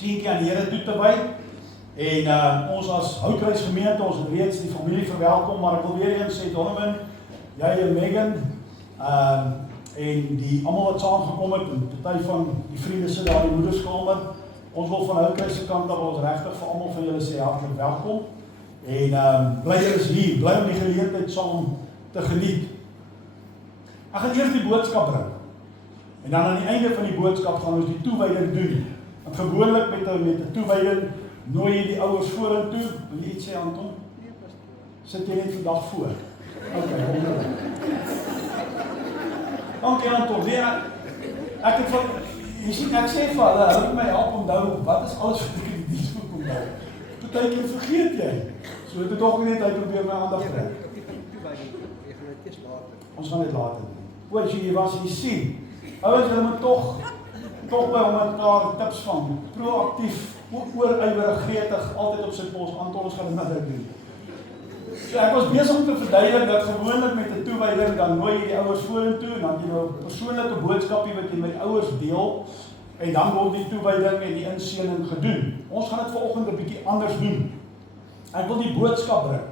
seentjie aan die Here toe te wy. En ons as Houtkruis gemeente, ons het reeds die familie verwelkom, maar ek wil weer eens sê, Donovan, jy en Megan, en die almal wat saamgekom het, en party van die vriende sit daar in die moederskamer, ons wil van Houtkruis se kant af ons regtig vir almal van julle sê hartlik welkom. En bly julle is hier, bly om die geleentheid saam te geniet. Ek gaan eers die boodskap bring. En dan aan die einde van die boodskap gaan ons die toewyding doen. En gewoonlik met 'n toewyding nooi jy die ouers vorentoe. Wil jy iets sê, Anton? Sit jy net vandag voor? Okay, wonderlik. Dankie, Anton. Ja, ek het van, jy sien, ek sê vir hulle, hulle moet my help onthou, wat is alles wat ek in die diens moet onthou? Partykeer vergeet jy. So het ek toch net uitprobeer my aandag trek. Ons gaan dit later doen. Oor as jy was en jy sien, ouens, hulle moet toch by hom 'n paar tips van, proactief, oorywerig, gretig, altyd op sy pos, Anton, ons gaan dit nou doen. So ek was besig om te verduidelik dat gewoonlik met 'n toewyding, dan nooi jy die ouers vorentoe, en dan jy nou 'n persoonlike boodskapie wat jy met ouers deel, en dan word die toewyding en die inseëning gedoen. Ons gaan dit vanoggend 'n bietjie anders doen. Ek wil die boodskap bring,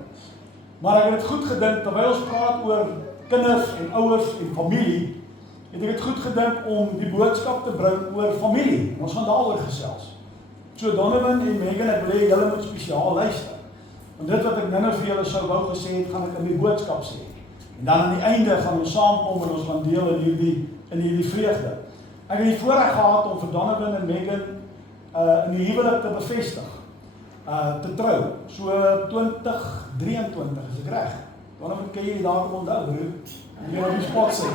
maar ek het dit goed gedink, terwyl ons praat oor kinders en ouers en familie, het ek het goed gedink om die boodskap te bring oor familie. En ons gaan daaroor gesels. So Donovan en Megan, ek wil hê julle moet spesiaal luister. En dit wat ek nou vir julle sou wou gesê het, gaan ek in die boodskap sê. En dan aan die einde gaan ons saamkom en ons gaan deel in hierdie vreugde. Ek het die voorreg gehad om vir Donovan en Megan in die huwelik te bevestig. Te trou. So 2023 is ek reg. Donovan, kan jy die datum onthou, broer? Jy op die spot sê.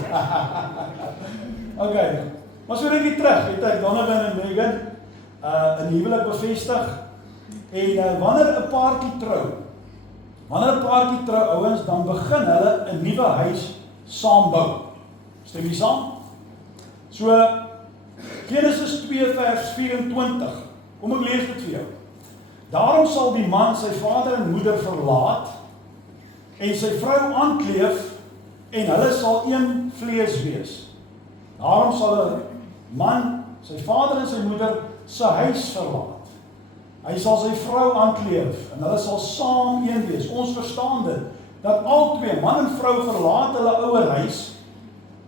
Okay. Maar so rukkie terug, het ek Donovan en Megan in die huwelik bevestig. En wanneer 'n paartjie trou, ouens, dan begin hulle 'n nuwe huis saam bou. Stem jy saam? So Genesis 2 vers 24. Kom ek lees dit vir jou. Daarom sal die man sy vader en moeder verlaat en sy vrou aankleef en hulle sal een vlees wees. Daarom sal 'n man sy vader en sy moeder sy huis verlaat. Hy sal sy vrou aankleef en hulle sal saam een wees. Ons verstaan dit, dat al twee, man en vrou, verlaat hulle ouer huis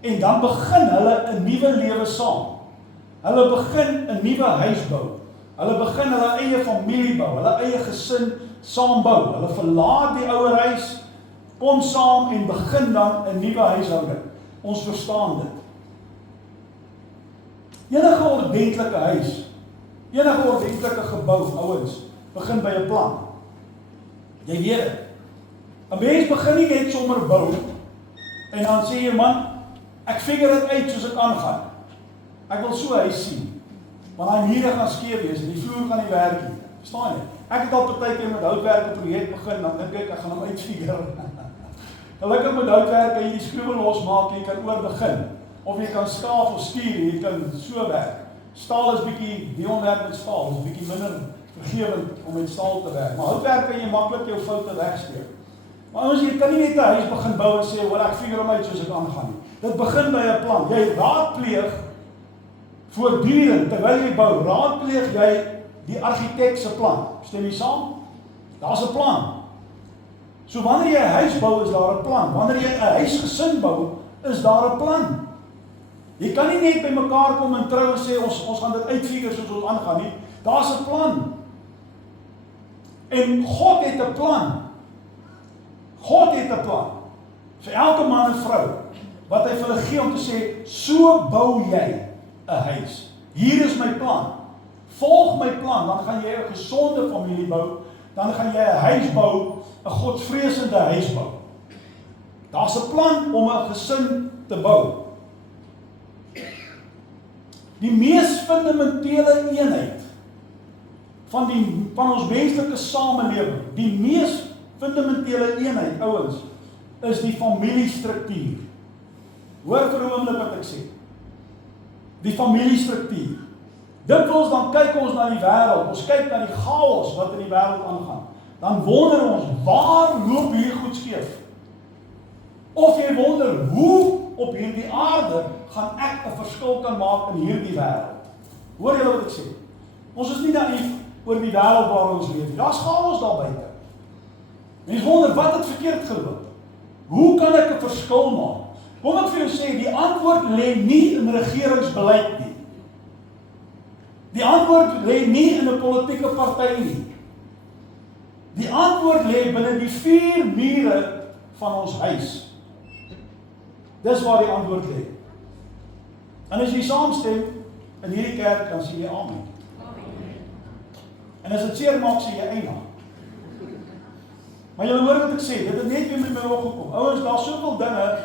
en dan begin hulle 'n nuwe lewe saam. Hulle begin 'n nuwe huis bou. Hulle begin hulle eie familie bou, hulle eie gesin saam bou. Hulle verlaat die ouer huis, kom saam en begin dan 'n nuwe huishouding. Ons verstaan dit. Enige ordentlike huis, enige ordentlike gebou, ouens, begin by 'n plan. Jy weet dit. 'n Mens begin nie net sommer bou en dan sê jy, man, ek figure dit uit soos ek aangaan. Ek wil so 'n huis sien. Want daai mure gaan skeef wees en die vloer gaan nie werk nie. Verstaan jy? Ek het al partykeer met houtwerk 'n projek begin, dan dink ek gaan hom uitfigure. Gelukkig met houtwerk kan jy die skroewe losmaak, jy kan oor begin. Of jy kan skaaf of stuur, jy kan so werk. Staal is bietjie, die onwerk met staal, is bietjie minder vergewend om met staal te werk. Maar houtwerk kan jy maklik jou foute wegsteek. Maar ons, jy kan nie net 'n huis begin bou en sê, wel, ek figure hom uit soos ek aangaan nie. Dit begin by 'n plan. Jy raadpleeg voortdurend, terwyl jy bou, raadpleeg jy die argitek se plan. Stem jy saam? Daar's 'n plan. So wanneer jy 'n huis bou, is daar 'n plan. Wanneer jy 'n huisgesin bou, is daar 'n plan. Jy kan nie net by mekaar kom en trou en sê, ons gaan dit uitfigure soos ons aangaan nie. Daar's 'n plan. En God het 'n plan. God het 'n plan. Vir elke man en vrou, wat hy vir hulle gee om te sê, so bou jy 'n huis. Hier is my plan. Volg my plan, dan gaan jy 'n gesonde familie bou, dan gaan jy 'n huis bou, 'n godsvreesende huis bou. Daar's 'n plan om 'n gesin te bou. Die mees fundamentele eenheid van ons menslike samelewing, die mees fundamentele eenheid, ouens, is die familiestruktuur. Hoor vir 'n oomblik wat ek sê. Die familiestruktuur. Dikwels dan kyk ons na die wêreld, ons kyk na die chaos wat in die wêreld aangaan. Dan wonder ons, waar loop hierdie goed skeef? Of jy wonder, hoe op hierdie aarde gaan ek 'n verskil kan maak in hierdie wêreld? Hoor julle wat ek sê? Ons is nie naïef oor die wêreld waar ons leef. Daar's chaos daar buite. Mense wonder, wat het verkeerd geloop? Hoe kan ek 'n verskil maak? Kom ek vir jou sê, die antwoord lê nie in regeringsbeleid nie. Die antwoord lê nie in 'n politieke party nie. Die antwoord lê binne die 4 mure van ons huis. Dis waar die antwoord lê. En as jy saamstem in hierdie kerk, dan sê jy amen. En as dit seer maak, sê jy eina. Maar julle hoor wat ek sê, dit het net weer met my opgekom. Ouens, daar soveel dinge,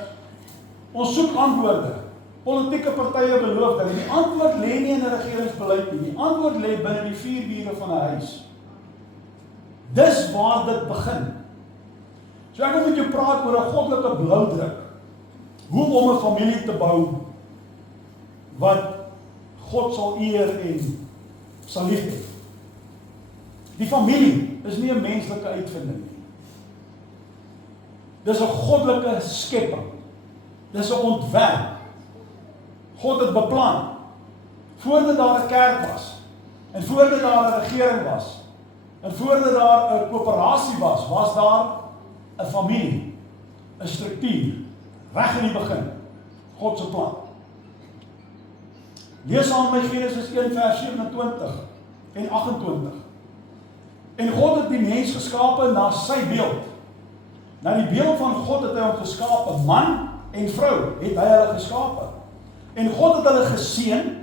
ons soek antwoorde. Politieke partye beloof dat die antwoord lê nie in 'n regeringsbeleid nie. Die antwoord lê binne die 4 mure van 'n huis. Dis waar dit begin. So ek wil met jou praat oor 'n goddelike bloudruk. Hoe om 'n familie te bou wat God sal eer en sal liefhê. Die familie is nie 'n menslike uitvinding nie. Dis 'n goddelike skepping. Dis 'n ontwerp. God het beplan. Voordat daar 'n kerk was, en voordat daar 'n regering was, en voordat daar 'n koöperasie was, was daar 'n familie, 'n struktuur, reg in die begin. God se plan. Lees saam met Genesis 1 vers 27 en 28. En God het die mens geskape na sy beeld. Na die beeld van God het hy hom geskape, man en vrou het hy hulle geskape. En God het hulle geseën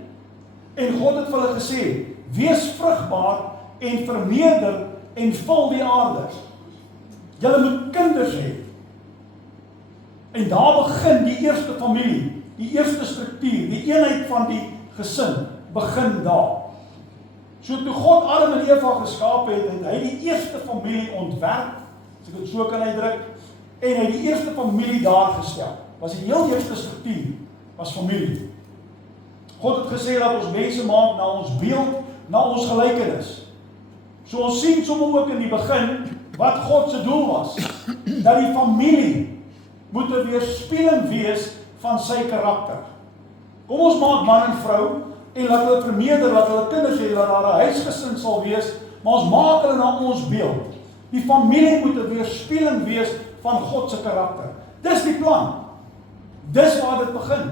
en God het vir hulle gesê: wees vrugbaar en vermeerder en vul die aarde. Julle moet kinders hê. En daar begin die eerste familie, die eerste struktuur, die eenheid van die gesin begin daar. So toe God Adam en Eva geskaap het, het hy die eerste familie ontwerp, as ek dit so kan uitdruk, en hy die eerste familie daar gestel. Was die heel eerste struktuur, was familie. God het gesê dat ons mense maak na ons beeld, na ons gelykenis. So ons sien sommer ook in die begin wat God se doel was, dat die familie moet 'n weerspieëling wees van sy karakter. Kom ons maak man en vrou en laat hulle vermeerder, laat hulle kinders hê, laat daar 'n huisgesin sal wees, maar ons maak hulle na ons beeld. Die familie moet 'n weerspieëling wees van God se karakter. Dis die plan. Dis waar dit begin.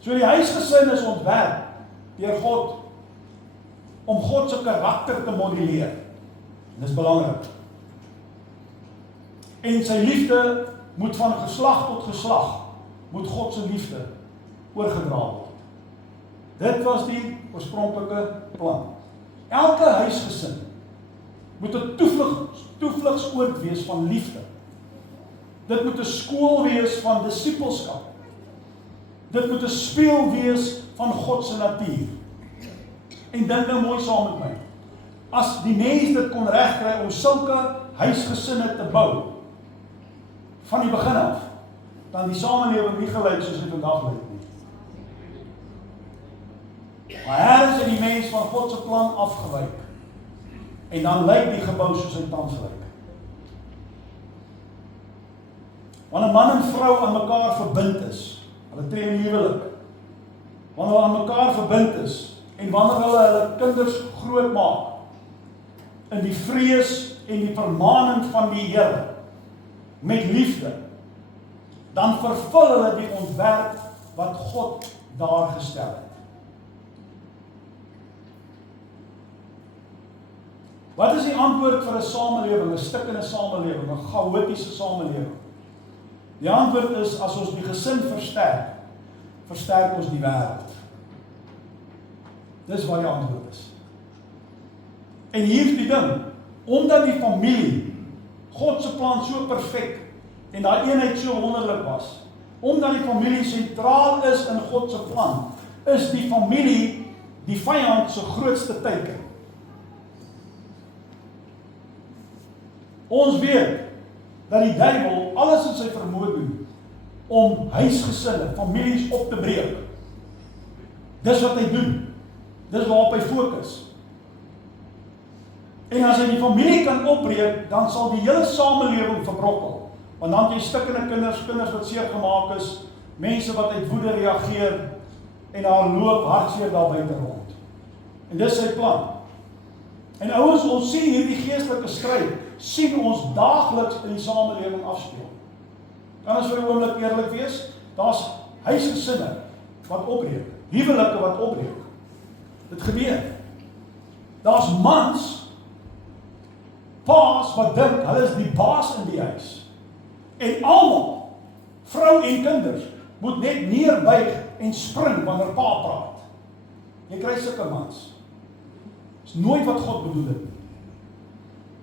So die huisgesin is ontwerp deur God om God se karakter te modelleer. Dis belangrik. En sy liefde moet van geslag tot geslag, moet God se liefde oorgedra word. Dit was die oorspronklike plan. Elke huisgesin moet 'n toevlugsoord wees van liefde. Dit moet 'n skool wees van disippelskap. Dit moet 'n spieël wees van God se natuur. En dink nou mooi saam met my. As die mens dit kon regkry om sulke huisgesinne te bou, van die begin af, dan die samelewing nie gelyk soos dit vandag lyk nie. Maar hier is die mens van God se plan afgewyk. En dan lyk die gebou soos hy tans lyk. Wanneer man en vrou aan mekaar verbind is, hulle tree in huwelik. Wanneer hulle aan mekaar verbind is en wanneer hulle kinders grootmaak in die vrees en die vermaning van die Here met liefde, dan vervul hulle die ontwerp wat God daar gestel het. Wat is die antwoord vir 'n samelewing, 'n stikkende samelewing, 'n chaotiese samelewing? Die antwoord is, as ons die gesin versterk, versterk ons die wêreld. Dis wat die antwoord is. En hier is die ding, omdat die familie God se plan so perfek en daai eenheid so wonderlik was, omdat die familie sentraal is in God se plan, is die familie die vyand se grootste teiken. Ons weet dat die duiwel alles in sy vermoë doen om huisgesinne, families op te breek. Dis wat hy doen. Dis waarop hy fokus. En as hy die familie kan opbreek, dan sal die hele samelewing verbrokkel. Want dan het jy stikkende kinders wat seer gemaak is, mense wat uit woede reageer, en haar loop hartseer daar buite rond. En dis sy plan. En ouens, ons sien hierdie geestelike stryd, sien ons daagliks in die samelewing afspeel. Kan ons vir 'n oomblik eerlik wees? Daar's huisgesinne wat opbreek, huwelike wat opbreek. Dit gebeur. Daar's mans, paas wat dink hulle is die baas in die huis. En almal, vrou en kinders, moet net neerbuig en spring wanneer pa praat. Jy kry sulke mans. Dis nooit wat God bedoel het.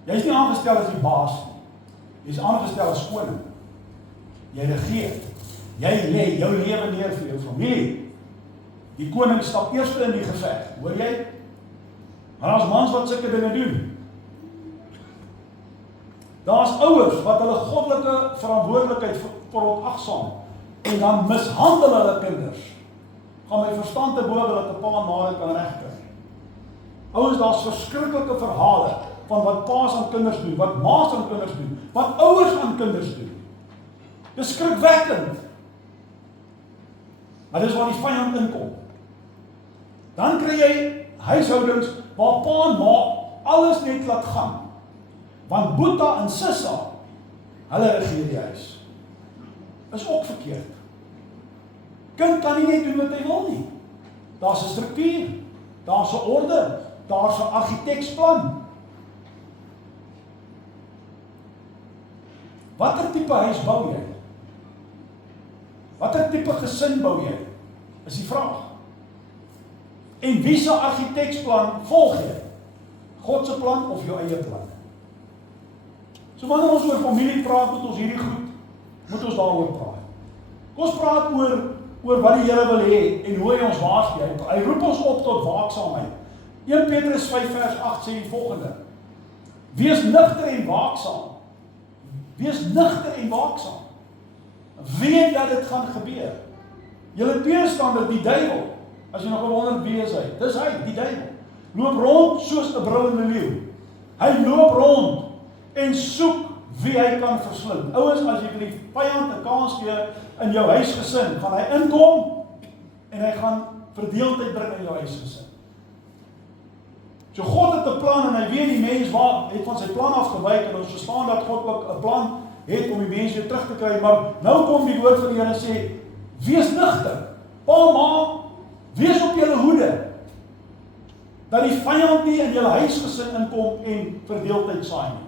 Jy is nie aangestel as die baas nie. Jy is aangestel as koning. Jy regeer. Jy lê jou lewe neer vir jou familie. Die koning stap eerste in die geveg, hoor jy? Maar daar's mans wat sulke dinge doen. Daar's ouers wat hulle goddelike verantwoordelikheid verontagsaam en dan mishandel hulle kinders. Gaan my verstand te bowe dat 'n pa en ma dit kan regkry. Ouers, daar's verskriklike verhale van wat pa's aan kinders doen, wat ma's aan kinders doen, wat ouers aan kinders doen. Dis skrikwekkend. Maar dis waar die vyand inkom. Dan kry jy huishoudings waar pa en ma alles net laat gaan. Want Boeta en Sissa, hulle regeer die huis. Is ook verkeerd. Kind kan nie net doen wat hy wil nie. Daar's 'n struktuur, daar's 'n orde, daar's 'n argitekspan. Watter tipe huis bou jy? Watter tipe gesin bou jy? Is die vraag. En wie se argitekspan volg jy? God se plan of jou eie plan? So wanneer ons oor familie praat, moet ons hierdie goed, moet ons daaroor praat. Kom ons praat oor wat die Here wil hê en hoe hy ons waarsku. Hy roep ons op tot waaksaamheid. 1 Petrus 5 vers 8 sê die volgende: Wees nugter en waaksaam. Wees nugter en waaksaam. Weet dat dit gaan gebeur. Julle teestander, die duiwel, as jy nog gewonder wie is hy? Dis hy, die duiwel. Loop rond soos 'n brullende leeu. Hy loop rond en soek wie hy kan verslind. Ouers, as jy vir die vyand 'n kans gee in jou huisgesin, gaan hy inkom en hy gaan verdeeldheid bring in jou huisgesin. So God het 'n plan en hy weet die mens het van sy plan afgewyk en ons verstaan dat God ook 'n plan het om die mens weer terug te kry, maar nou kom die woord van die Here en sê, wees nugter, pa, ma, wees op julle hoede, dat die vyand nie in julle huisgesin inkom en verdeeldheid saai nie.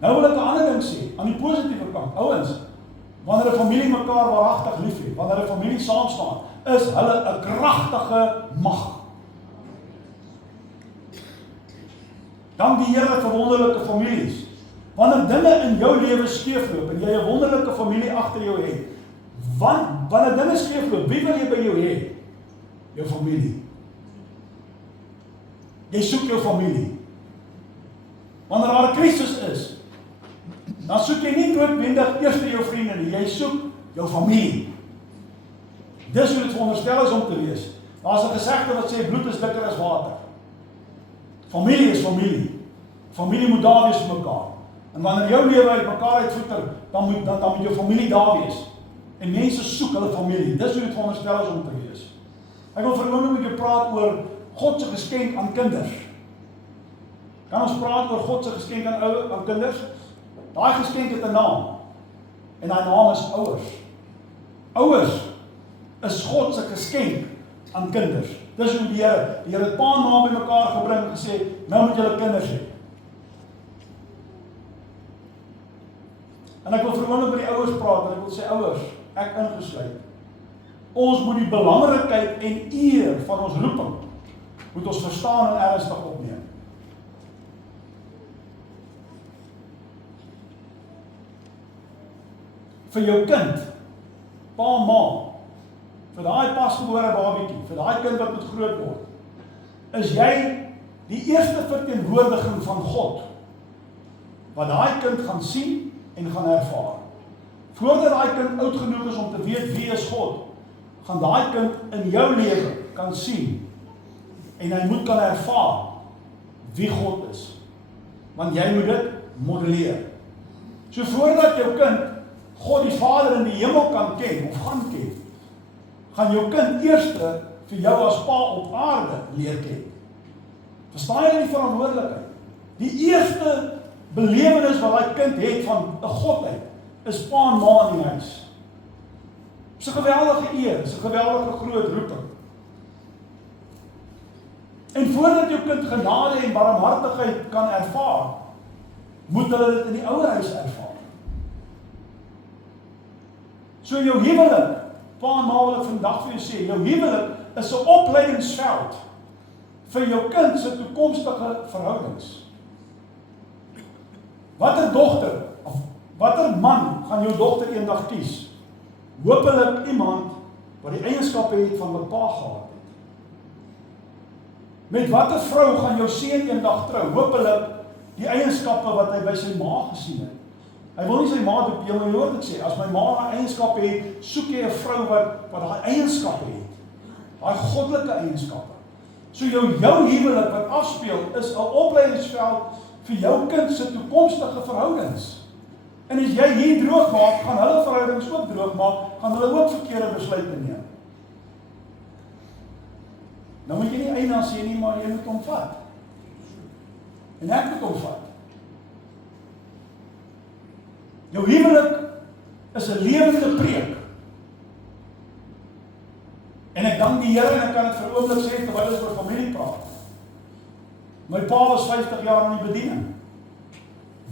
Nou wil ek 'n ander ding sê, aan die positiewe kant, ouens, wanneer 'n familie mekaar waaragtig liefhet, wanneer 'n familie saam staan, is hulle 'n kragtige mag. Dank die Here vir wonderlike families. Wanneer dinge in jou lewe skeefloop en jy 'n wonderlike familie agter jou het, wanneer dinge skeefloop, wie wil jy by jou hê? Jou familie. Jy soek jou familie. Wanneer daar 'n krisis is, dan soek jy nie noodwendig eers jou vriende nie, jy soek jou familie. Dis hoe dit veronderstel is om te wees. Daar's 'n gesegde wat sê bloed is dikker as water. Familie is familie. Familie moet daar wees vir mekaar. En wanneer jou lewe uit mekaar uitvoer, dan moet jou familie daar wees. En mense soek hulle familie. Dis hoe dit veronderstel is om te wees. Ek wil vir 'n oomblik met jou praat oor God se geskenk aan kinders. Kan ons praat oor God se geskenk aan kinders? Daai geskenk het 'n naam. En daai naam is ouers. Ouers is God se geskenk aan kinders. Dis hoe die Here het pa en ma bymekaar gebring en gesê, nou moet julle kinders hê. En ek wil vir 'n oomblik met die ouers praat en ek wil sê ouers, ek ingesluit. Ons moet die belangrikheid en eer van ons roeping moet ons verstaan en ernstig opneem. Vir jou kind, pa, ma, vir daai pasgebore babietjie, vir daai kind wat moet groot word, is jy die eerste verteenwoordiging van God, wat daai kind gaan sien en gaan ervaar. Voordat daai kind oud genoeg is om te weet wie is God, gaan daai kind in jou lewe kan sien, en hy moet kan ervaar wie God is. Want jy moet dit modelleer. So voordat jou kind God die Vader in die hemel kan ken, of gaan ken, gaan jou kind eerste vir jou as pa op aarde leer ken. Verstaan jy die verantwoordelikheid? Die eerste belewenis wat daai kind het van 'n godheid, is pa en ma in die huis. Dis 'n geweldige eer, dis 'n geweldige groot roeping. En voordat jou kind genade en barmhartigheid kan ervaar, moet hulle dit in die ouerhuis ervaar. So jou huwelik, pa en ma wil ek vandag vir jou sê, jou huwelik is 'n opleidingsveld vir jou kind se toekomstige verhoudings. Watter dogter, of watter man gaan jou dogter eendag kies? Hoopelik iemand wat die eienskappe het van wat pa gehad het. Met watter vrou gaan jou seun eendag trou? Hoopelik die eienskappe wat hy by sy ma gesien het. Hy wil nie sy ma doop, jy moet hoor dit sê, as my ma daai eienskappe het, soek jy 'n vrou wat daai eienskappe het. Daai goddelike eienskappe. So jou huwelik wat afspeel is 'n opleidingsveld vir jou kind se toekomstige verhoudings. En as jy hier droog maak, gaan hulle verhoudings ook droog maak, gaan hulle ook verkeerde besluite neem. Nou moet jy nie eina sê nie, maar jy moet hom vat. En ek moet hom vat. Jou huwelik is 'n lewende preek. En ek dank die Here en ek kan dit vir oomblik sê terwyl ons oor familie praat. My pa was 50 jaar in die bediening.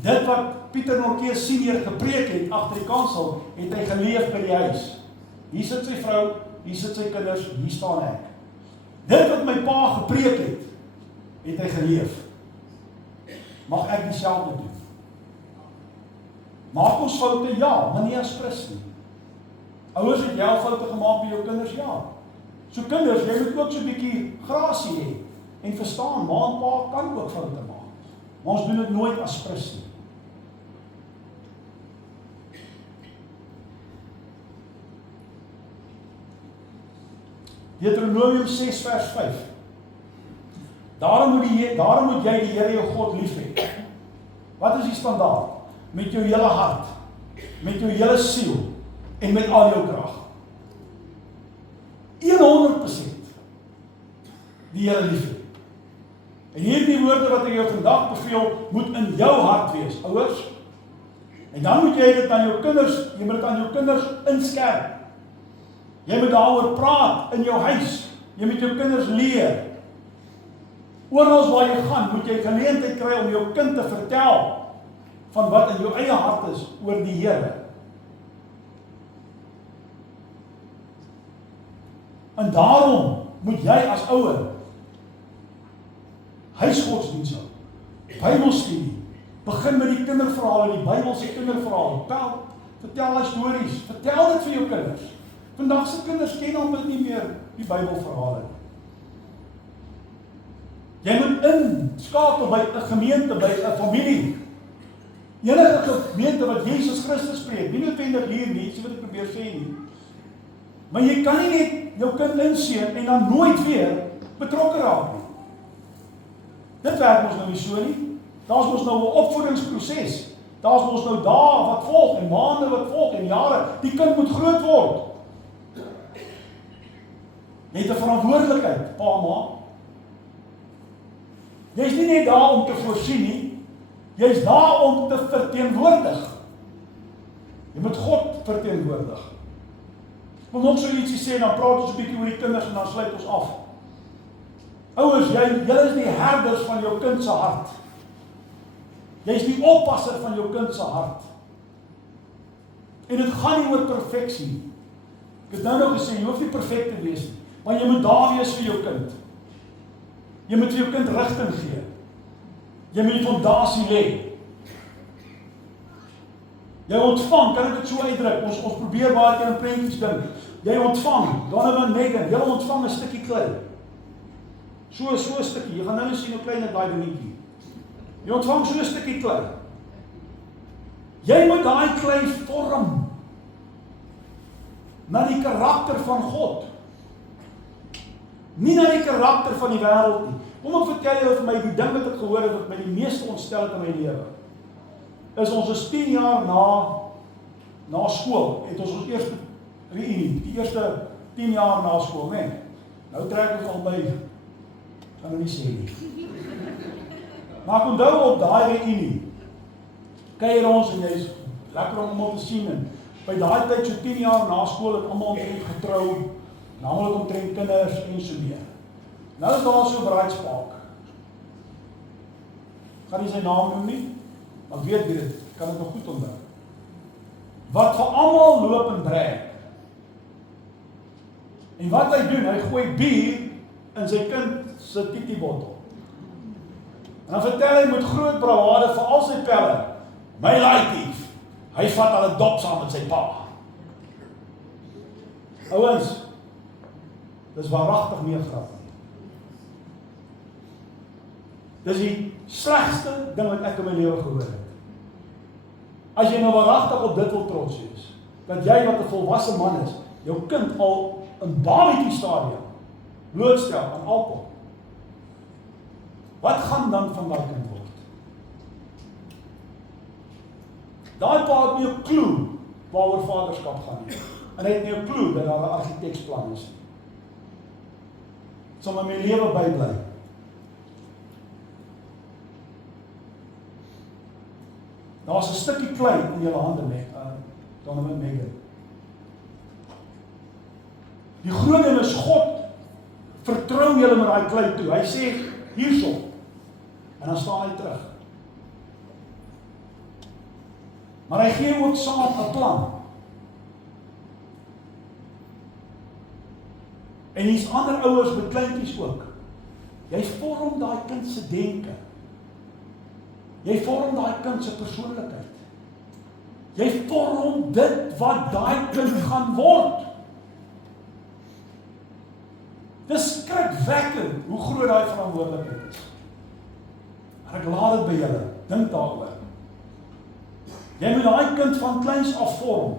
Dit wat Pieter Nortje senior gepreek het agter die kansel, het hy geleef by die huis. Hier sit sy vrou, hier sit sy kinders, hier staan ek. Dit wat my pa gepreek het hy geleef. Mag ek dieselfde doen? Maak ons foute? Ja, maar nie as Christus nie. Ouers, het jy al foute gemaak by jou kinders? Ja. So kinders, jy moet ook so 'n bietjie grasie hê en verstaan, ma en pa kan ook foute maak. Maar ons doen dit nooit as Christus nie. Deuteronomium 6 vers 5. Daarom moet jy die Here jou God lief hê. Wat is die standaard? Met jou hele hart, met jou hele siel en met al jou krag. 100% die Here lief hê. En hierdie woorde wat ek jou vandag beveel, moet in jou hart wees, ouers. En dan moet jy dit aan jou kinders, jy moet dit aan jou kinders inskerp. Jy moet daaroor praat in jou huis. Jy moet jou kinders leer. Oral waar jy gaan, moet jy geleentheid kry om jou kind te vertel van wat in jou eie hart is oor die Here. En daarom moet jy as ouer huisgodsdienst hou, Bybelstudie, begin met die kinderverhale, die Bybelse kinderverhale, vertel hulle stories, vertel dit vir jou kinders. Vandag se kinders ken amper nie meer die Bybelverhale. Jy moet inskakel by 'n gemeente, by 'n familie. Enige gemeente wat Jesus Christus spreek, nie noodwendig hier nie, so wat ek probeer sê nie. Maar jy kan nie net jou kind inseën en dan nooit weer betrokke raak nie. Dit werk ons nou nie so nie. Daar's ons nou 'n opvoedingsproses. Daar's ons nou dae wat volg en maande wat volg en jare. Die kind moet groot word. Jy het 'n verantwoordelikheid, pa, ma. Jy is nie net daar om te voorsien nie. Jy is daar om te verteenwoordig. Jy moet God verteenwoordig. Ek wil nog so ietsie sê, dan praat ons 'n bietjie oor die kinders en dan sluit ons af. Ouers, julle is die herders van jou kind se hart. Jy is die oppasser van jou kind se hart. En dit gaan nie oor perfeksie nie. Ek het nou gesê, jy hoef nie perfek te wees nie, maar jy moet daar wees vir jou kind. Jy moet vir jou kind rigting gee. Jy moet die fondasie lê. Jy ontvang, kan ek dit so uitdruk? Ons probeer baie keer in prentjies dink. Jy ontvang, Donovan Megan, jy ontvang 'n stukkie klei. So 'n stukkie. Jy gaan nou sien hoe klein dit daai dingetjie. Jy ontvang so 'n stukkie klei. Jy moet daai klei vorm na die karakter van God. Nie na die karakter van die wêreld nie. Kom ek vertel julle vir my die ding wat ek gehoor het wat my die meeste ontstel het in my lewe. Is ons is 10 jaar na skool, het ons eerste reunie, die eerste 10 jaar na skool, nee. Nou trek ons al by, gaan nou nie sê nie. Maar ek onthou op daai reunie, kuier ons en jy is lekker om almal te sien en by daai tyd so 10 jaar na skool het almal omtrent getrou, naamlik omtrent kinders en so meer. Nou is daar so 'n braidspaak. Gaan nie sy naam noem nie, maar weet wie dit, kan ek nog goed onthou. Wat vir almal loop en drek. En wat hy doen, hy gooi bier in sy kind se titiebottel. En dan vertel hy met groot bravade vir al sy pelle, my laaikief, hy vat al 'n dop saam met sy pa. Ouens, dis waaragtig nie 'n grap nie. Dis die slegste ding wat ek in my lewe gehoor het. As jy nou waaragtig op dit wil trots wees, dat jy wat 'n volwasse man is, jou kind al in babatjie stadium blootstel aan alkohol. Wat gaan dan van daai kind word? Daai pa het nie 'n klou waaroor vaderskap gaan nie. En hy het nie 'n klou dat daar 'n argitekspan is nie. Sal my lewe bybly. Daar's 'n stukkie klei in julle hande met Donovan Megan. Die groot ding is God vertrou julle met daai klei toe. Hy sê hierso. En dan staan hy terug. Maar hy gee ook saam 'n plan. En hier's ander ouers met kleintjies ook. Jy vorm daai kind se denke. Jy vorm daai kind se persoonlikheid. Jy vorm dit wat daai kind gaan word. Dis skrikwekkend hoe groot daai verantwoordelikheid is. Maar ek laat dit by julle. Dink daaroor. Jy moet daai kind van kleins af vorm.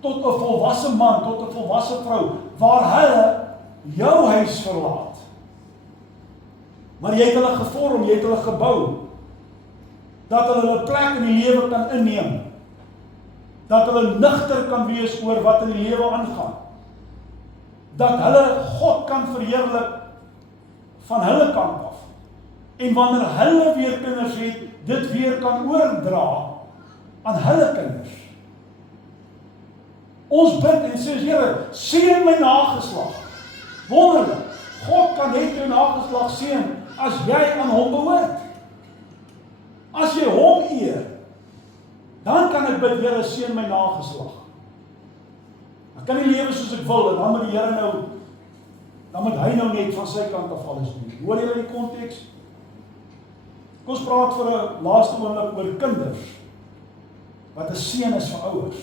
Tot 'n volwasse man, tot 'n volwasse vrou, waar hulle jou huis verlaat. Maar jy het hulle gevorm, jy het hulle gebou. Dat hulle 'n plek in die lewe kan inneem. Dat hulle nugter kan wees oor wat in die lewe aangaan. Dat hulle God kan verheerlik van hulle kant af. En wanneer hulle weer kinders het, dit weer kan oordra aan hulle kinders. Ons bid en sê, Here, seën my nageslag. Wonderlik. God kan net jou nageslag seën as jy aan hom behoort. As jy hom eer, dan kan ek bid, Here, seën my nageslag. Ek kan nie lewe soos ek wil, en dan moet die Here nou, dan moet hy nou net van sy kant af alles doen. Hoor julle die konteks? Kom ons praat vir 'n laaste oomblik oor kinders, wat 'n seën is vir ouers.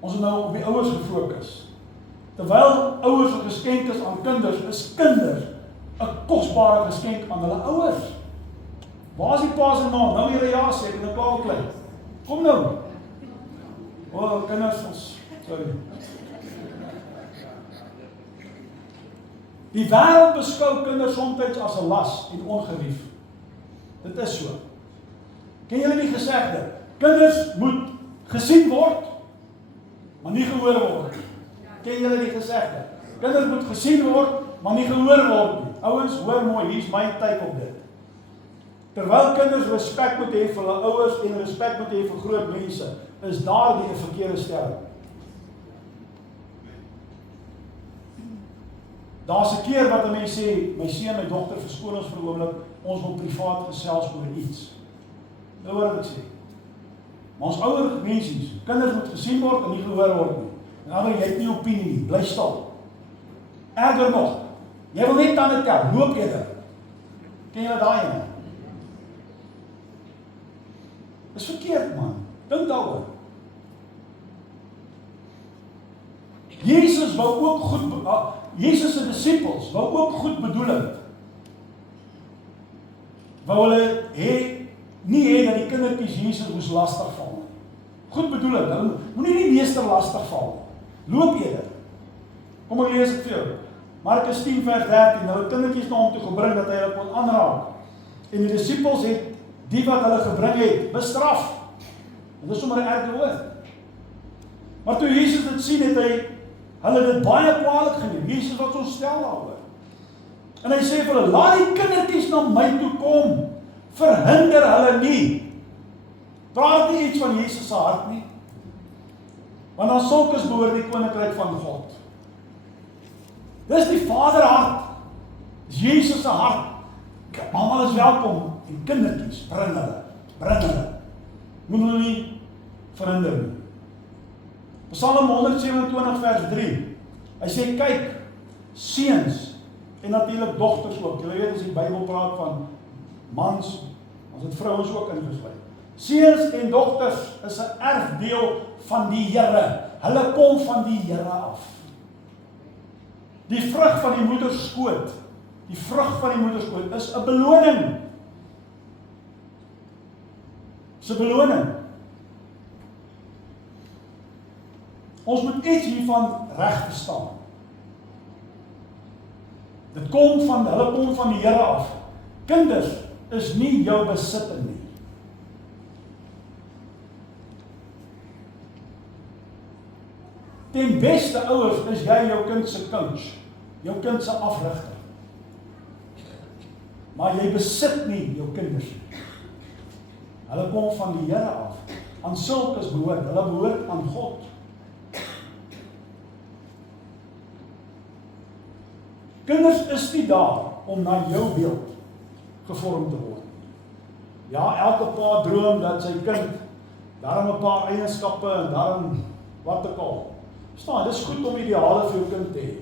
Ons het nou op die ouers gefokus. Terwyl ouers 'n geskenk is aan kinders, is kinders 'n kosbare geskenk aan hulle ouers. Waar is die pa se naam? Nou julle ja sê, ek het nou klaar gekry. Kom nou. O, kinders ons, sorry. Die wêreld beskou kinders soms as 'n las en ongerief. Dit is so. Ken julle die gesegde? Kinders moet gesien word, maar nie gehoor word nie. Ken julle die gesegde? Kinders moet gesien word, maar nie gehoor word nie. Ouens, hoor mooi, hier's my take op dit. Terwyl kinders respek moet hê vir hulle ouers en respek moet hê vir groot mense, is daardie 'n verkeerde stelling. Daar's 'n keer wat 'n mens sê, my seun, my dogter, verskoon ons vir 'n oomblik, ons wil privaat gesels oor iets. Nou hoor wat ek sê. Maar ons ouer mensies, kinders moet gesien word en nie gehoor word nie. En ander, jy het nie opinie nie, bly stil. Erger nog, jy wil net tande tel, loop eerder. Ken julle daai ene? Dis verkeerd, man. Dink daaroor. Jesus wou ook goed, Jesus se disippels wou ook goed bedoel het. Wou hulle nie hê dat die kindertjies Jesus moes lastig val nie. Goed bedoel het, hulle moenie die meester lastig val nie. Loop eerder. Kom ek lees dit vir jou. Markus 10 vers 13, hulle kindertjies na hom toe gebring dat hy hulle kon aanraak. En die disippels het die wat hulle gebring het, bestraf. En dit is sommer 'n erge woord. Maar toe Jesus dit sien, het hy Hulle het dit baie kwaadlik geneem. Jesus wat so stel daaroor. En hy sê vir hulle, laat die kindertjies na my toe kom. Verhinder hulle nie. Praat nie iets van Jesus se hart nie. Want aan sulkes behoort die koninkryk van God. Dis die Vader hart. Dis Jesus se hart. Almal is welkom en kindertjies, bring hulle. Moet hulle nie verhinder nie. Psalm 127 vers 3. Hy sê kyk, seuns en natuurlik dogters ook. Jy weet as die Bybel praat van mans, as dit vrouens ook ingesluit. Seuns en dogters is 'n erfdeel van die Here. Hulle kom van die Here af. Die vrug van die moederskoot, is 'n beloning. Dis 'n beloning. Ons moet iets hiervan reg verstaan. Hulle kom van die Here af. Kinders is nie jou besitting nie. Ten beste ouers is jy jou kind se coach, jou kind se afrigter. Maar jy besit nie jou kinders nie. Hulle kom van die Here af. Aan sulkes behoort, hulle behoort aan God. Kinders is nie daar om na jou beeld gevorm te word. Ja, elke pa droom dat sy kind daarom 'n paar eienskappe en daarom wat ook al. Verstaan, dis goed om ideale vir jou kind te hê.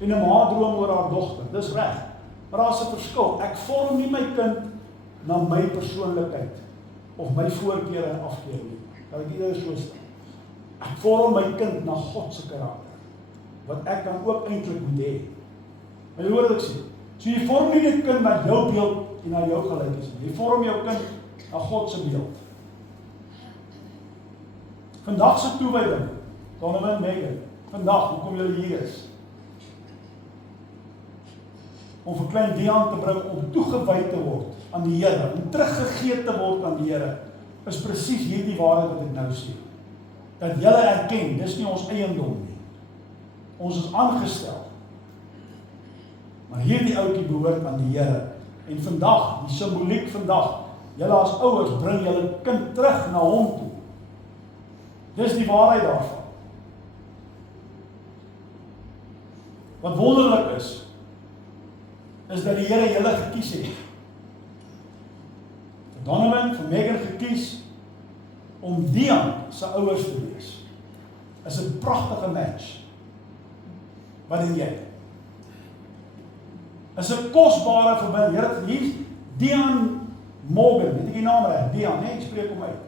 En 'n ma droom oor haar dogter, dis reg. Maar daar's 'n verskil. Ek vorm nie my kind na my persoonlikheid of my voorkeure en afkeure nie. Dat ek eerder so staan. Ek vorm my kind na God se karakter, wat ek dan ook eintlik moet hê. Maar jy hoor wat ek sê. So jy vorm nie jou kind na jou beeld en na jou gelykenis nie. Jy vorm jou kind na God se beeld. Vandag se toewyding, Donovan en Megan, vandag, hoekom julle hier is, om vir klein Dian te bring om toegewy te word aan die Here, om teruggegee te word aan die Here, is presies hierdie waarheid wat ek nou sê. Dat julle erken, dis nie ons eiendom nie. Ons is aangestel. Maar hierdie ouetjie behoort aan die Here. En vandag, die simboliek vandag, julle as ouers bring julle kind terug na hom toe. Dis die waarheid daarvan. Wat wonderlik is dat die Here julle gekies het. Vir Donovan, vir Megan gekies om Dian se ouers te wees. Is 'n pragtige match. Wat doen jy? Is 'n kosbare verbinding. Here, hier's Dian Morgan, weet ek die naam reg? Dian, nee, ek spreek hom uit.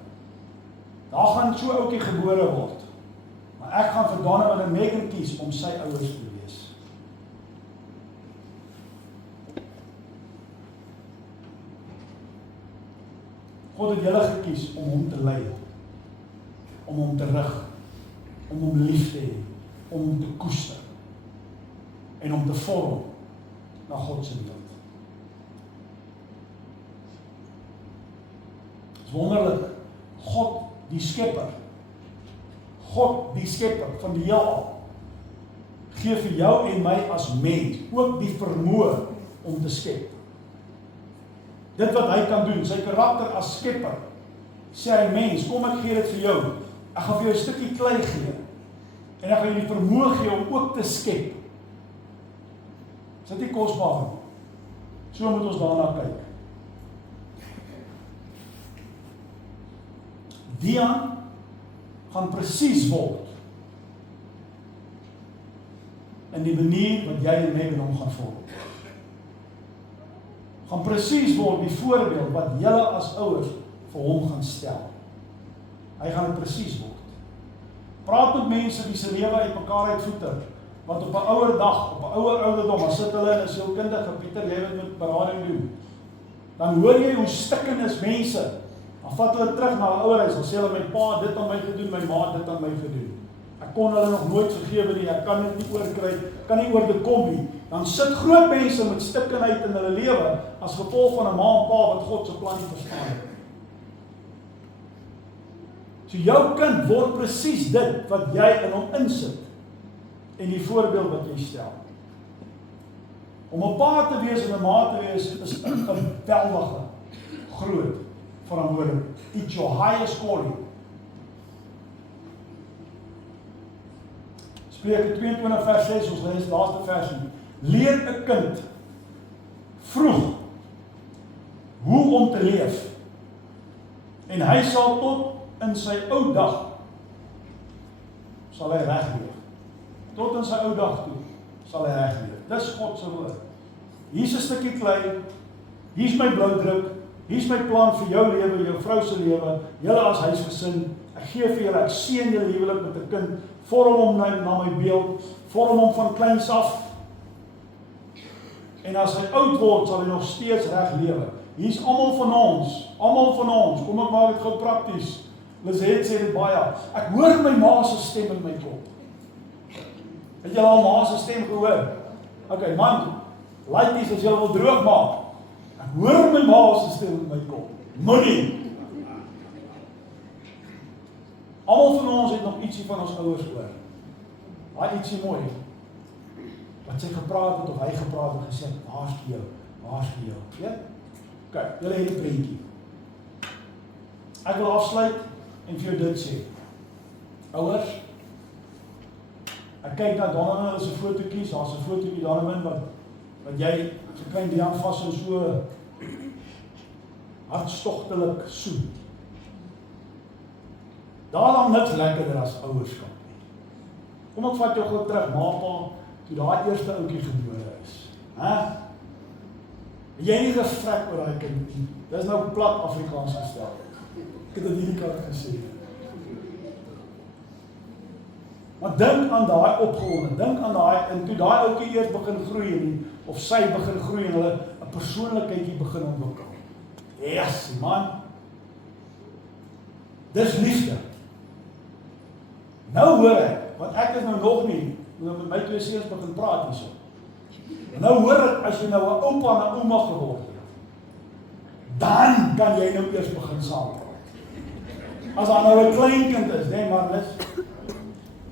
Daar gaan so 'n ouetjie gebore word. Maar ek gaan vir Donovan en Megan kies om sy ouers te wees. God het julle gekies om hom te lei, om hom te rig, om hom lief te hê, om hom te koester en om te vorm na God se beeld. Dit is wonderlik. God die skepper van die heelal gee vir jou en my as mens ook die vermoë om te skep. Dit wat hy kan doen, sy karakter as skepper, sê hy mens, kom ek gee dit vir jou, ek gaan vir jou 'n stukkie klei gee, en ek gaan jou die vermoë gee om ook te skep. Is dit nie kosbaar nie? So moet ons daarna kyk. Dian gaan presies word in die manier wat jy en Megan hom gaan vorm. Gaan presies word die voorbeeld wat julle as ouers vir hom gaan stel. Hy gaan dit presies word. Praat met mense wie se lewe uitmekaar uitvoeter, want op 'n ouer dag, op 'n ouer ouderdom, dan sit hulle en is sielkundige, Pieter, jy moet berading doen. Dan hoor jy hoe stikkend is mense. Dan vat hulle terug na 'n ouerhuis, dan sê hulle, my pa het dit aan my gedoen, my ma het dit aan my gedoen. Ek kon hulle nog nooit vergewe nie, ek kan dit nie oorkry, kan nie oor dit kom nie. Dan sit groot mense met stikkenheid in hulle lewe as gevolg van 'n ma en pa wat God se plan nie verstaan het. So jou kind word presies dit wat jy in hom insit. en die voorbeeld wat jy stel. Om 'n pa te wees en 'n ma te wees is 'n geweldige, groot verantwoordelikheid. It's your highest calling. Spreuke 22 vers 6, ons lees die laaste versie. Leer 'n kind vroeg hoe om te leef, en hy sal tot in sy ou dag sal hy reg leef. Tot in sy ou dag toe sal hy reg leef. Dis God se woord. Hier's 'n stukkie klei, hier's my bloudruk, hier's my plan vir jou lewe, jou vrou se lewe, julle as huisgesin. Ek gee vir julle, ek seën julle huwelik met 'n kind, vorm hom na my beeld, vorm hom van kleins af. En as hy oud word, sal hy nog steeds reg lewe. Hier's almal van ons, kom ek maak dit gou prakties. Lisette sê dit baie, ek hoor my ma se stem in my kop. Het julle al ma se stem gehoor? Okay, man, laities as julle wil droog maak. Ek hoor my ma se stem in my kop. Moenie. Almal van ons het nog ietsie van ons ouers hoor. Daai ietsie mooi. Wat sy gepraat het of hy gepraat het gesê, waar's vir jou? Ja? Kyk, julle het die prentjie. Ek wil afsluit en vir jou dit sê. Ouers, ek kyk na Donovan se fotootjies, daar's 'n fotootjie Donovan wat jy so klein Dian vas en so hartstogtelik soen. Daar dan niks lekkerder as ouerskap nie. Kom ek vat jou gou terug, ma, toe daai eerste ouetjie gebore is. Jy nie gevrek oor daai kind nie. Dis nou plat Afrikaans gestel. Ek het dit hierdie kant gesê. Maar dink aan daai opgewonde, dink aan daai, en toe daai ouetjie eers begin groei, of sy begin groei en hulle 'n persoonlikheidjie begin ontwikkel. Yes, man. Dis liefde. Nou hoor ek, want ek is nou nog nie, met my twee seuns begin praat hierso. Nou hoor ek, as jy nou 'n oupa en 'n ouma geword het, dan kan jy nou eers begin saam praat. As daar nou 'n kleinkind is, nee Marlis,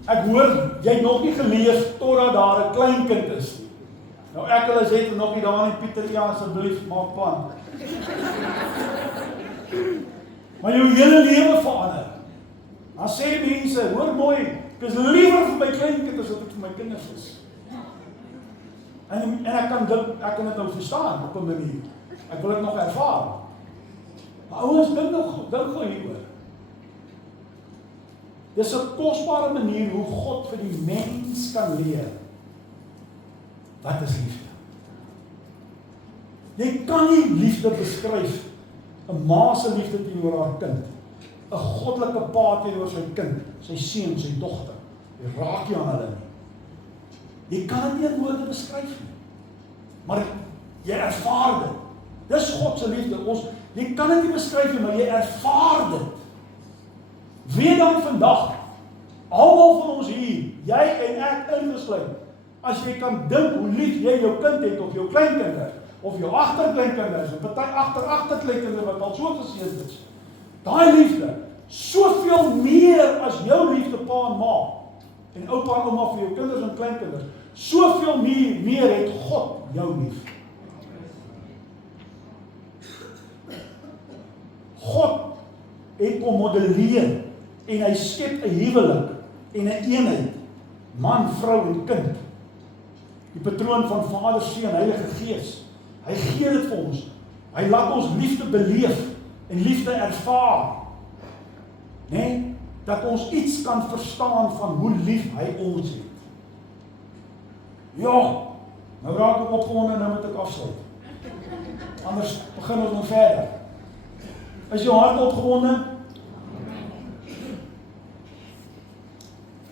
ek hoor, jy het nog nie geleef totdat daar 'n kleinkind is nie. Nou ek hulle sê nog nie daar nie, Pieter, ja asseblief, maak plan. Maar jou hele lewe verander. Dan sê mense, hoor mooi, ek is liewer vir my kleinkind as wat ek vir my kinders is. En ek kan dit nou verstaan op 'n manier. Ek wil dit nog ervaar. Maar ouens, dink gou hieroor. Dis 'n kosbare manier hoe God vir die mens kan leer. Wat is liefde? Jy kan nie liefde beskryf, 'n ma se liefde teenoor haar kind, 'n goddelike pa teenoor sy kind, sy seun, sy dogter. Jy raak nie aan hulle nie. Jy kan dit nie in woorde beskryf nie. Maar jy ervaar dit. Dis God se liefde. Jy kan dit nie beskryf nie, maar jy ervaar dit. Weet dan vandag, almal van ons hier, jy en ek ingesluit, as jy kan dink hoe lief jy jou kind het, of jou kleinkinders, of jou agterkleinkinders, of party agterkleinkinders wat al so geseën is. Daai liefde, soveel meer as jou liefde pa en ma, en oupa en ouma vir jou kinders en kleinkinders, soveel meer het God jou lief. God het kom modelleer, en hy skep 'n huwelik, en 'n eenheid, man, vrou en kind. Die patroon van Vader, Seun, Heilige Gees. Hy gee dit vir ons. Hy laat ons liefde beleef en liefde ervaar. Nee, dat ons iets kan verstaan van hoe lief hy ons het. Ja, nou raak ek opgewonde en nou moet ek afsluit. Anders begin ons nog verder. Is jou hart opgewonde?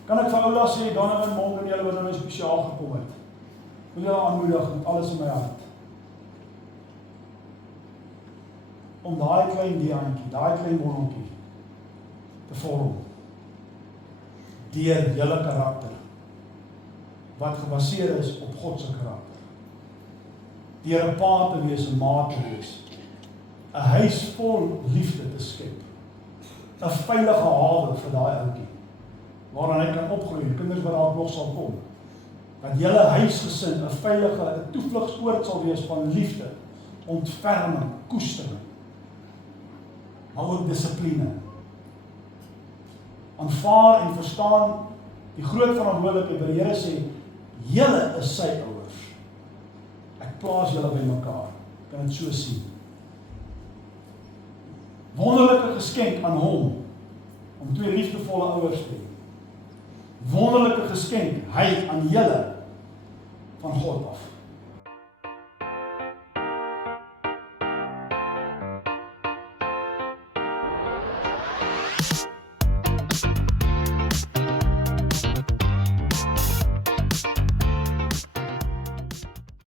Kan ek vir Oula sê, Donovan, môre en julle wat nou spesiaal gekom het. Wil julle aanmoedig met alles in my hart. Om daai klein diaantjie, daai klein bonnetjie te vorm. Deur julle karakter. Wat gebaseer is op God se karakter. Deur 'n pa te wees, 'n ma te wees. 'n huis vol liefde te skep. 'n veilige hawe vir daai ouetjie. Waaraan hy kan opgroei, kinders wat dalk nog sal kom. dat julle huisgesin 'n veilige, 'n toevlugsoord sal wees van liefde, ontferming, koestering, maar ook dissipline. Aanvaar en verstaan die groot verantwoordelikheid wat die Here sê, julle is sy ouers. Ek plaas julle by mekaar. Kan dit so sien. Wonderlike geskenk aan hom, om twee liefdevolle ouers te hê. Wonderlike geskenk, hy aan julle, van God af.